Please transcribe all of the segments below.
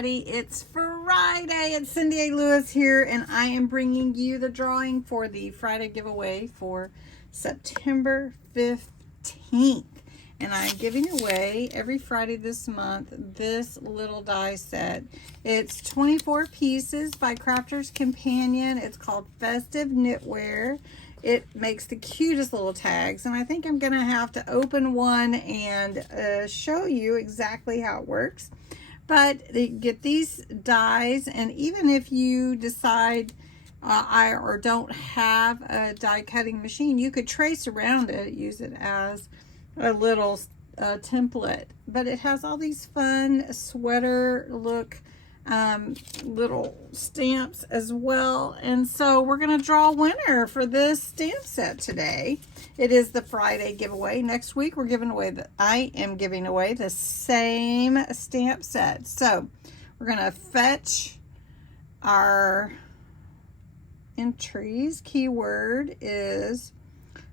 everybody. It's Friday. It's CindyALewis here, and I am bringing you the drawing for the Friday giveaway for September 15th. And I'm giving away every Friday this month this little die set. It's 24 pieces by Crafter's Companion. It's called Festive Knit Wear. It makes the cutest little tags, and I think I'm going to have to open one and show you exactly how it works. But they get these dies, and even if you decide or don't have a die cutting machine, you could trace around it, use it as a little template. But it has all these fun sweater look little stamps as well, and so we're going to draw a winner for this stamp set today. It is the Friday giveaway. Next week we're giving away I am giving away the same stamp set. So we're going to fetch our entries. Keyword is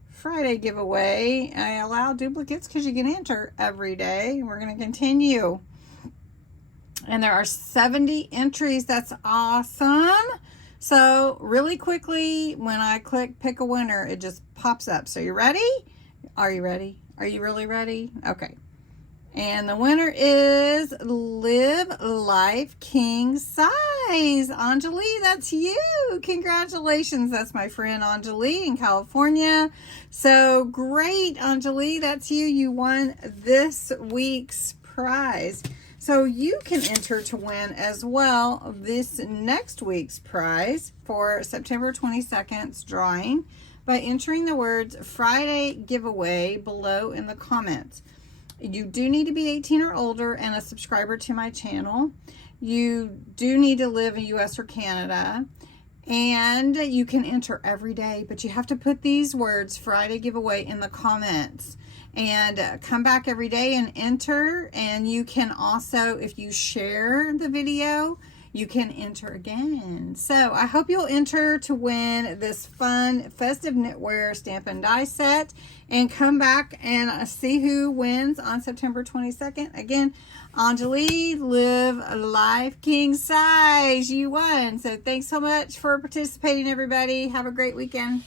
Friday giveaway. I allow duplicates because you can enter every day. We're going to continue. And there are 70 entries. That's awesome. So really quickly, when I click pick a winner, it just pops up. So you ready? Are you ready? Are you really ready? Okay. And the winner is Live Life King Size. Anjali, that's you. Congratulations. That's my friend Anjali in California. So great, Anjali. That's you. You won this week's prize. So you can enter to win as well this next week's prize for September 22nd's drawing by entering the words Friday giveaway below in the comments. You do need to be 18 or older and a subscriber to my channel. You do need to live in US or Canada. And you can enter every day, but you have to put these words Friday giveaway in the comments. And come back every day and enter. And you can also, if you share the video, you can enter again. So I hope you'll enter to win this fun Festive Knitwear stamp and die set. And come back and see who wins on September 22nd. Again, Anjali, Live Life King Size. You won. So thanks so much for participating, everybody. Have a great weekend.